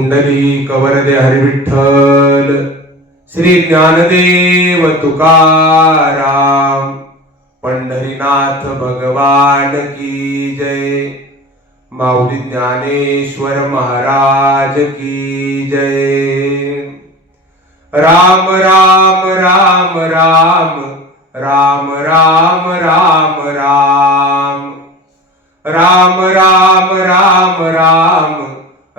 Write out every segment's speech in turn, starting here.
पुंडली कवरदे हरिविठ्ठल. श्री ज्ञानदेव तुकाराम. पंढरीनाथ भगवान की जय. माऊली ज्ञानेश्वर महाराज की जय. राम राम राम राम. राम राम राम राम. राम राम राम राम.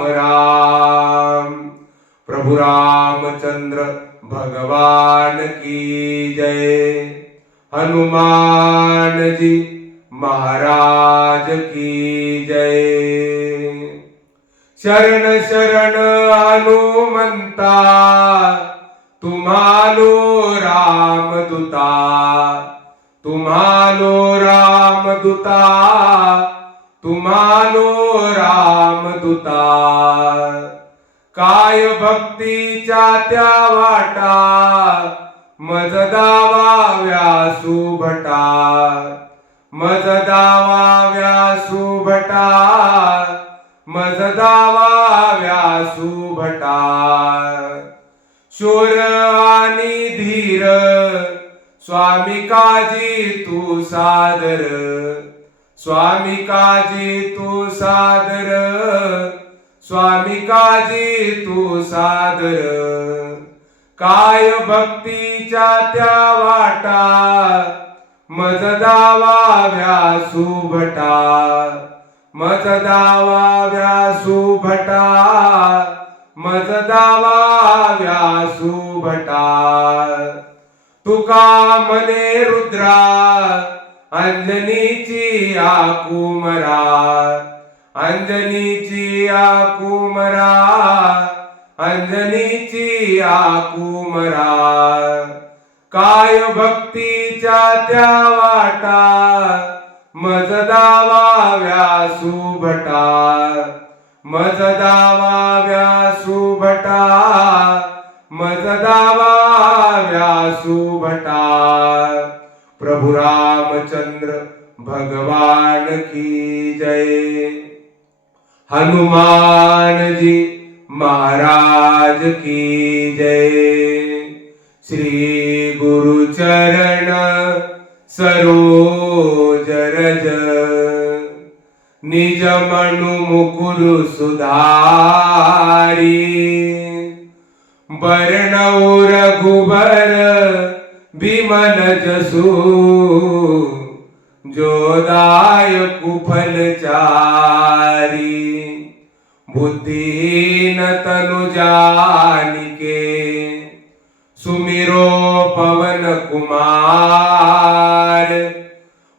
राम राम। प्रभु रामचंद्र भगवान की जय। हनुमान जी महाराज की जय। शरण शरण हनुमंता तुम्हालो राम दुता। तुम्हालो राम दुता राम दुता काय भक्तीच्या त्या वाटा मजदावा व्यासू भटा मजदावा व्यासू भटा मजदावा व्यासू भटा शोर आणि धीर. स्वामी काजी तू सादर. स्वामी काजी तू सादर स्वामी काजी तू सादर. काय भक्तीच्या त्या वाटा मज दावाव्या व्यासू भटा मज दावा व्यासू भटा मज दावा व्यासू भटा तुका मने रुद्रा अंजनीची आकुमरा अंजनीची आकुमरा अंजनीची आकुमरा काय भक्तीच्या त्या वाटा मज मजदावा व्यासू भटा मज दावा प्रभु रामचंद्र भगवान की जय। हनुमान जी महाराज की जय। श्री गुरु चरण सरोज रज। निज मनु मुकुरु सुधारी। वर्णौ रघुबर विमल जसु जोदाय कुफल चारी बुद्धिहीन तनु जानिके सुमिरो पवन कुमार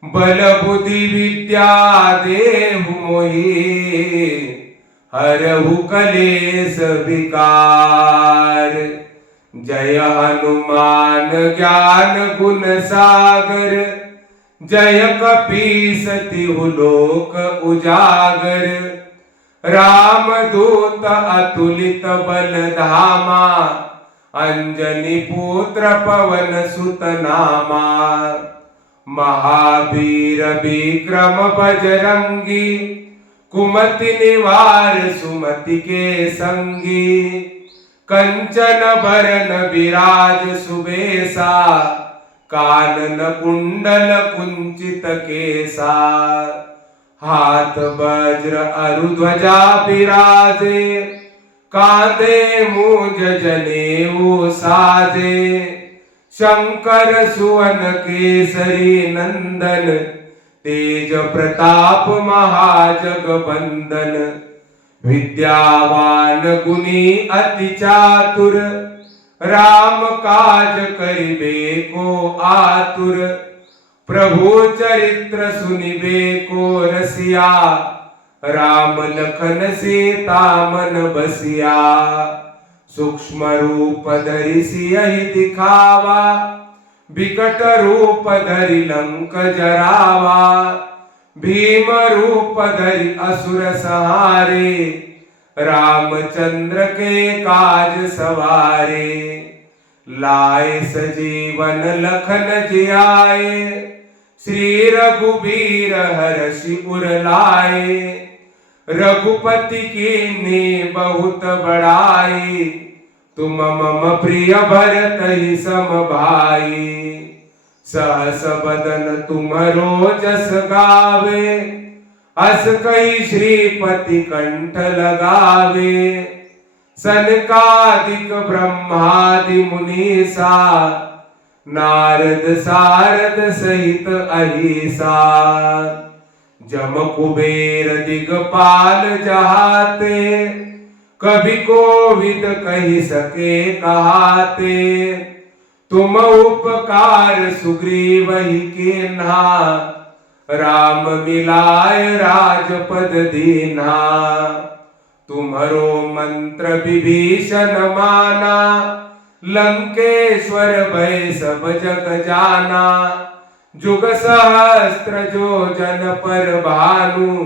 बल बुद्धि विद्या देहु मोहि हरहु कलेस विकार। जय हनुमान ज्ञान गुण सागर जय कपीसति लोक उजागर। राम दूत अतुलित बल धामा अंजनी पुत्र पवन सुत नामा। महावीर विक्रम बजरंगी कुमति निवार सुमति के संगी। कंचन भरन विराज सुबेसा कानन कुंडल कुंचित केसा हाथ वज्र अरुध्वजा विराजे कांदे मुज जनेऊ साजे। शंकर सुवन केसरी नंदन तेज प्रताप महाजगबंदन। विद्यावान गुणी अति चातुर राम काज करिबे को आतुर। प्रभु चरित्र सुनिबे को रसिया राम लखन सीता मन बसिया। सूक्ष्म रूप धरि दिखावा बिकट रूप धरि लंक जरावा। भीम रूप धरि असुर सहारे रामचंद्र के काज सवारे लाए सजीवन लखन जियाए श्री रघुबीर हर्षि उर लाए रघुपति की ने बहुत बड़ाई तुम मम प्रिय भरत ही सम भाई सहस बदन तुमरो जस गावे अस कई श्रीपति कंठ लगावे। सनकादिक ब्रह्मादि मुनीसा नारद सारद सहित अहिसा। जम कुबेर दिगपाल जहाते कभी कोविद कही सके कहाते। तुम उपकार सुग्रीव ही केन्हा? राम मिलाय राजपद दीना तुम्हरो मंत्र विभीषण माना। लंकेश्वर भय सब जग जाना। जुग सहस्त्र जो जन पर भानु।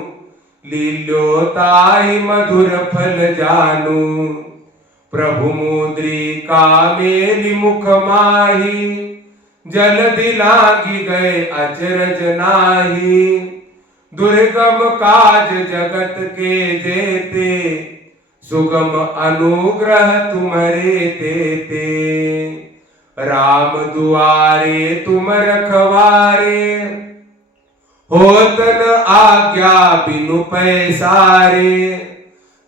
लील्योताहि मधुर फल जानू। प्रभु मुद्रिका मेलि मुख माही जलदि लागी गए अचरज नाही दुर्गम काज जगत के देते सुगम अनुग्रह तुम्हारे तेते राम दुआरे तुम रखवारे होत न आज्ञा बिनु पैसारे।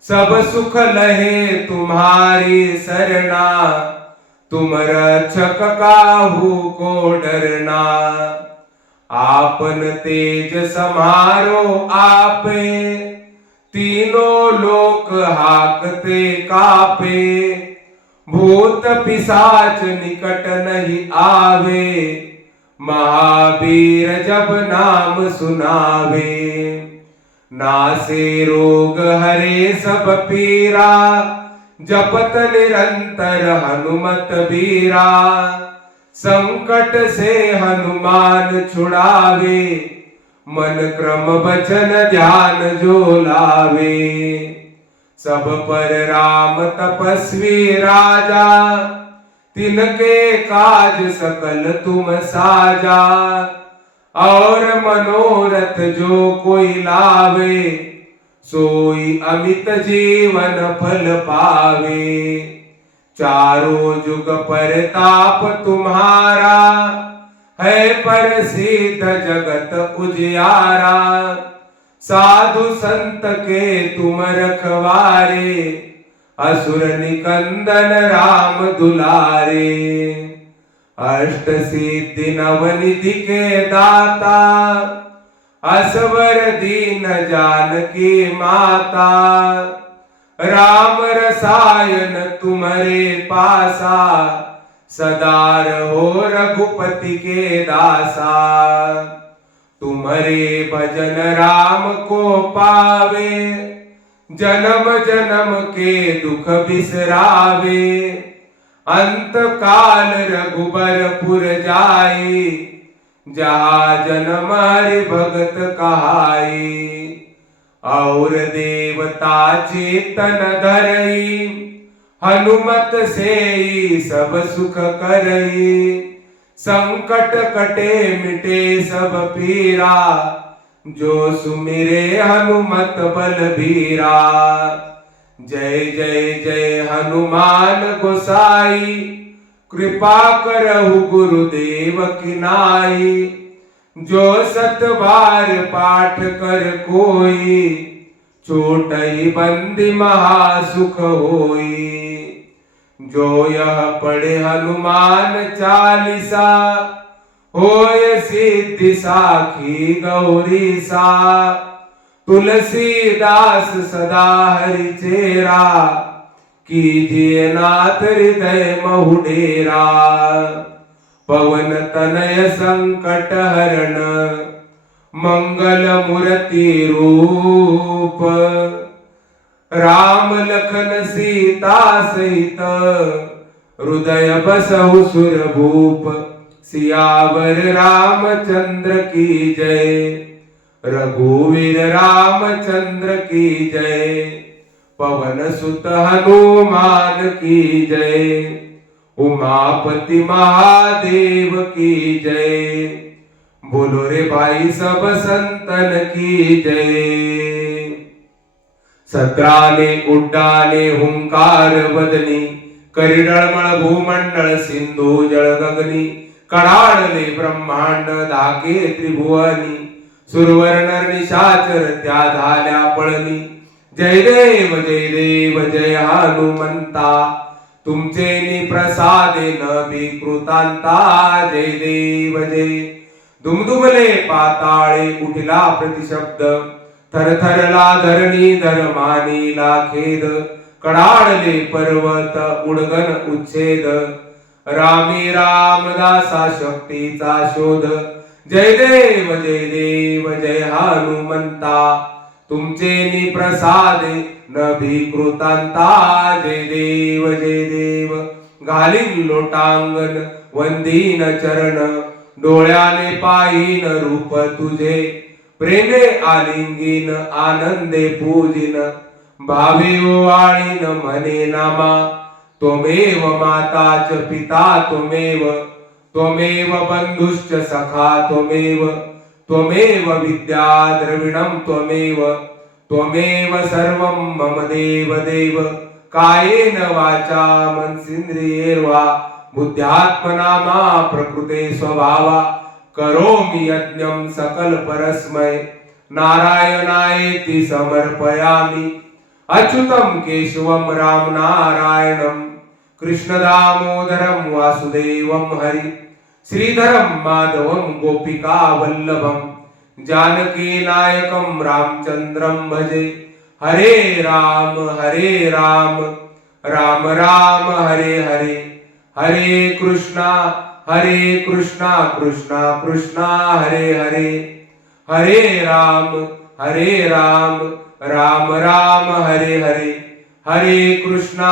सब सुख लहे तुम्हारी सरना। तुम रक्षक काहू को डरना। आपन तेज समारो आपे। तीनों लोक हाकते कापे। भूत पिशाच निकट नहीं आवे। महावीर जब नाम सुनावे। नासे रोग हरे सब पीरा जपत निरंतर हनुमत बीरा। संकट से हनुमान छुड़ावे मन क्रम बचन ध्यान जो लावे। सब पर राम तपस्वी राजा तिनके काज सकल तुम साजा। और मनोरथ जो कोई लावे सोई अमित जीवन फल पावे। चारों जुग पर ताप तुम्हारा है पर सीध जगत उजियारा। साधु संत के तुम रखवारे असुर निकंदन राम दुलारे। अष्ट सिद्धि नवनिधि के दाता असवर दीन जानकी माता। राम रसायन तुम्हारे पासा सदार हो रघुपति के दासा। तुम्हारे भजन राम को पावे जन्म जन्म के दुख बिसरावे। अंत काल रघुबरपुर जाई जहा जन्म हरि भगत कहाई. और देवता चेतन धरई हनुमत से सब सुख करई. संकट कटे मिटे सब पीरा जो सुमिरे हनुमत बलबीरा जय जय जय हनुमान गोसाई। कृपा करहु गुरुदेव किनाई जो सत बार पाठ कर कोई छोटही बंदी महासुख होई। जो यह पढ़े हनुमान चालीसा होय सिद्धि साखी गौरी सा तुलसीदास सदा हरि चेरा कीजिए नाथ हृदय महुडेरा पवन तनय संकट हरण मंगल मूर्ति रूप। राम लखन सीता सहित हृदय बसहु सुर भूप सियावर रामचंद्र की जय। रघुवीर रामचंद्र की जय। पवन सुत हनुमान की जय। उमापति महादेव की जय। बोलो रे भाई सब संतन की जय। सत्राने उड्डाने हुंकार बदनी करिडळमळ भूमंडळ सिंधू जळ गगनी कडाळले ब्रह्मांड धाके त्रिभुवनी सुरवर्ण निशाचर त्या झाल्या पळणी जय देव जय देव जय हनुमंता. तुमचे निप्रसादे न कृतांता. जय देव जय. दुमदुमले पाताळे उठला प्रतिशब्द. थरथरला धरणी धर्मानीला खेद. कडाळले पर्वत उडगन उच्छेद. रामी रामदासा शक्तीचा शोध. जय देव जय देव जय हनुमंता. तुमचे निप्रसादे न भिकृतांता जय देव जय देव. घालीन लोटांगण वंदीन चरण. डोळ्याने पाहिन रूप तुझे. प्रेमे आलिंगीन आनंदे पूजिन. भावे वाळीन म्हणे नामा. त्वमेव माता च पिता त्वमेव त्वमेव बंधुश्च सखा त्वमेव त्वमेव विद्या द्रविणं त्वमेव त्वमेव सर्वं मम देव देव कायेन वाचा मनसिन्द्रियेर्वा बुद्ध्यात्मनामा प्रकृते स्वभावा। करोमि यज्ञं सकल परस्मै नारायणायेति समर्पयामि। अच्युतं केशवं राम नारायणं कृष्णदामोदरं वासुदेवं हरि श्रीधरं माधवं गोपिकावल्लभं वल्लभं रामचन्द्रं भजे हरे राम हरे राम राम राम हरे हरे हरे कृष्णा हरे कृष्णा कृष्णा कृष्णा हरे हरे हरे राम हरे राम राम राम हरे हरे हरे कृष्णा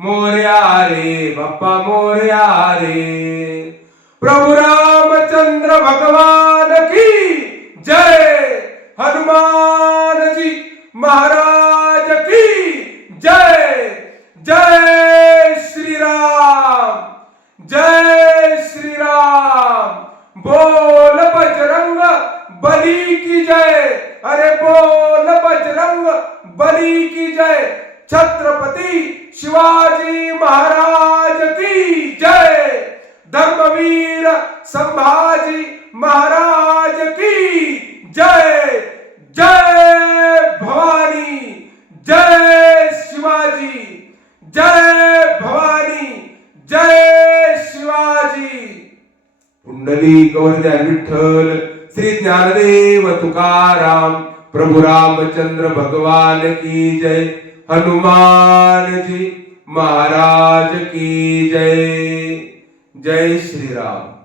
मोर्या रे बाप्पा मोर्या रे प्रभु रामचंद्र भगवान की जय. हनुमान जी महाराज की जय. जय श्री राम जय श्री राम बोल बजरंग बली की जय अरे बोल बजरंग बली की जय छत्रपती शिवाजी महाराज की जय धर्मवीर संभाजी महाराज की जय जय भवानी जय शिवाजी जय भवानी जय शिवाजी. पुंडली कवर्ध्या विठ्ठल श्री ज्ञानदेव तुकाराम प्रभु रामचंद्र भगवान की जय हनुमान जी महाराज की जय. जय श्री राम